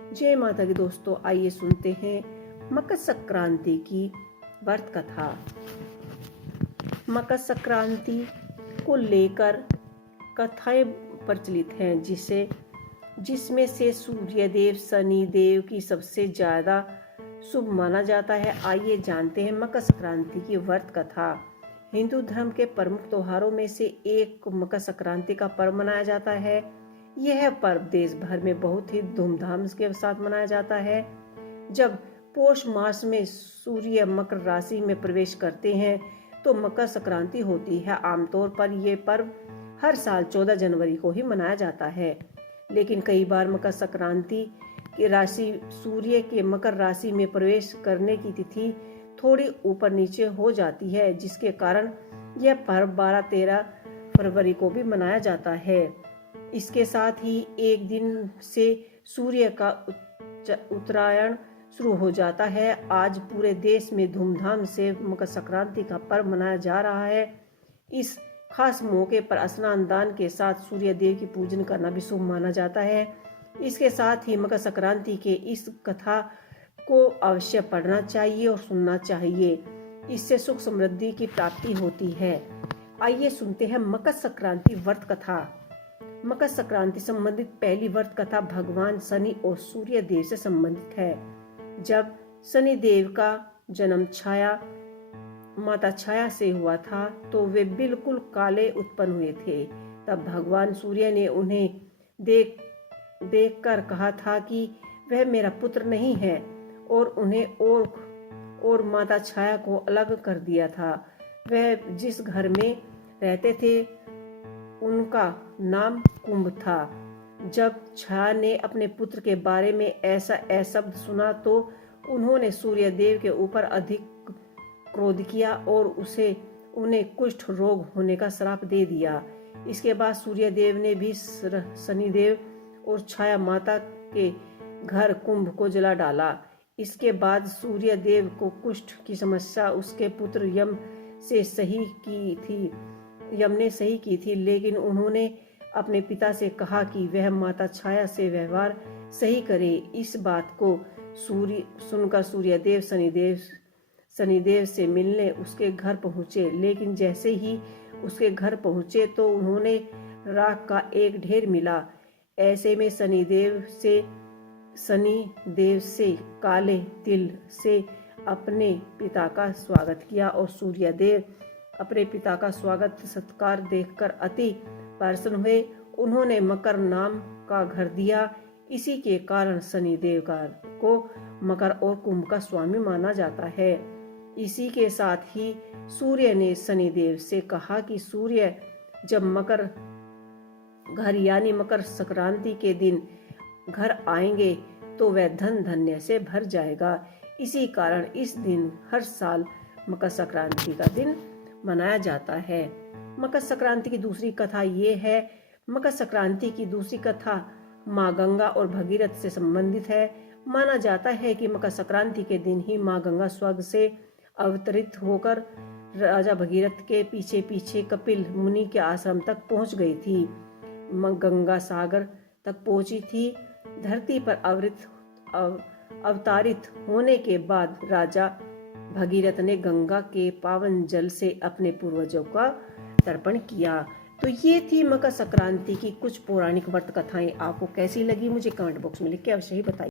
जय माता की दोस्तों, आइए सुनते हैं मकर संक्रांति की व्रत कथा। मकर संक्रांति को लेकर कथाएं प्रचलित हैं जिसमें से सूर्यदेव शनि देव की सबसे ज्यादा शुभ माना जाता है। आइए जानते हैं मकर संक्रांति की व्रत कथा। हिंदू धर्म के प्रमुख त्योहारों में से एक मकर संक्रांति का पर्व मनाया जाता है। यह पर्व देश भर में बहुत ही धूमधाम के साथ मनाया जाता है। जब पौष मास में सूर्य मकर राशि में प्रवेश करते हैं तो मकर संक्रांति होती है। आमतौर पर यह पर्व हर साल 14 जनवरी को ही मनाया जाता है, लेकिन कई बार मकर संक्रांति की राशि सूर्य के मकर राशि में प्रवेश करने की तिथि थोड़ी ऊपर नीचे हो जाती है, जिसके कारण यह पर्व 12-13 फरवरी को भी मनाया जाता है। इसके साथ ही एक दिन से सूर्य का उत्तरायण शुरू हो जाता है। आज पूरे देश में धूमधाम से मकर संक्रांति का पर्व मनाया जा रहा है। इस खास मौके पर स्नान दान के साथ सूर्य देव की पूजन करना भी शुभ माना जाता है। इसके साथ ही मकर संक्रांति के इस कथा को अवश्य पढ़ना चाहिए और सुनना चाहिए। इससे सुख समृद्धि की प्राप्ति होती है। आइए सुनते हैं मकर संक्रांति व्रत कथा। मकर संक्रांति संबंधित पहली व्रत कथा भगवान शनि और सूर्य देव से संबंधित है। जब शनि देव का जन्म छाया माता छाया से हुआ था तो वे बिल्कुल काले उत्पन्न हुए थे। तब भगवान सूर्य ने उन्हें देखकर कहा था कि वह मेरा पुत्र नहीं है और उन्हें और माता छाया को अलग कर दिया था। वह जिस घर में रहते थे उनका नाम कुंभ था। जब छाया ने अपने पुत्र के बारे में ऐसा शब्द सुना तो उन्होंने सूर्य देव के ऊपर अधिक क्रोध किया और उन्हें कुष्ठ रोग होने का श्राप दे दिया। इसके बाद सूर्य देव ने भी शनिदेव और छाया माता के घर कुंभ को जला डाला। इसके बाद सूर्य देव को कुष्ठ की समस्या उसके पुत्र यम ने सही की थी, लेकिन उन्होंने अपने पिता से कहा कि वह माता छाया से व्यवहार सही करे। इस बात को सुनकर सूर्यदेव शनिदेव से मिलने उसके घर पहुंचे, लेकिन जैसे ही उसके घर पहुंचे तो उन्होंने राख का एक ढेर मिला। ऐसे में शनिदेव से काले तिल से अपने पिता का स्वागत किया और सूर्यदेव अपने पिता का स्वागत सत्कार देखकर अति प्रसन्न हुए। उन्होंने मकर नाम का घर दिया। इसी के कारण शनिदेव को मकर और कुंभ का स्वामी माना जाता है। इसी के साथ ही सूर्य ने शनिदेव से कहा कि सूर्य जब मकर घर यानी मकर संक्रांति के दिन घर आएंगे तो वह धन धान्य से भर जाएगा। इसी कारण इस दिन हर साल मकर संक्रांति का दिन मनाया जाता है। मकर संक्रांति की दूसरी कथा ये है। मकर संक्रांति की दूसरी कथा माँ गंगा और भगीरथ से संबंधित है। माना जाता है कि मकर संक्रांति के दिन ही माँ गंगा स्वर्ग से अवतरित होकर राजा भगीरथ के पीछे पीछे कपिल मुनि के आश्रम तक पहुंच गई थी। गंगा सागर तक पहुंची थी। धरती पर अवतारित होने के बाद राजा भगीरथ ने गंगा के पावन जल से अपने पूर्वजों का तर्पण किया। तो ये थी मकर संक्रांति की कुछ पौराणिक व्रत कथाएं। आपको कैसी लगी मुझे कमेंट बॉक्स में लिख के अवश्य ही बताइए।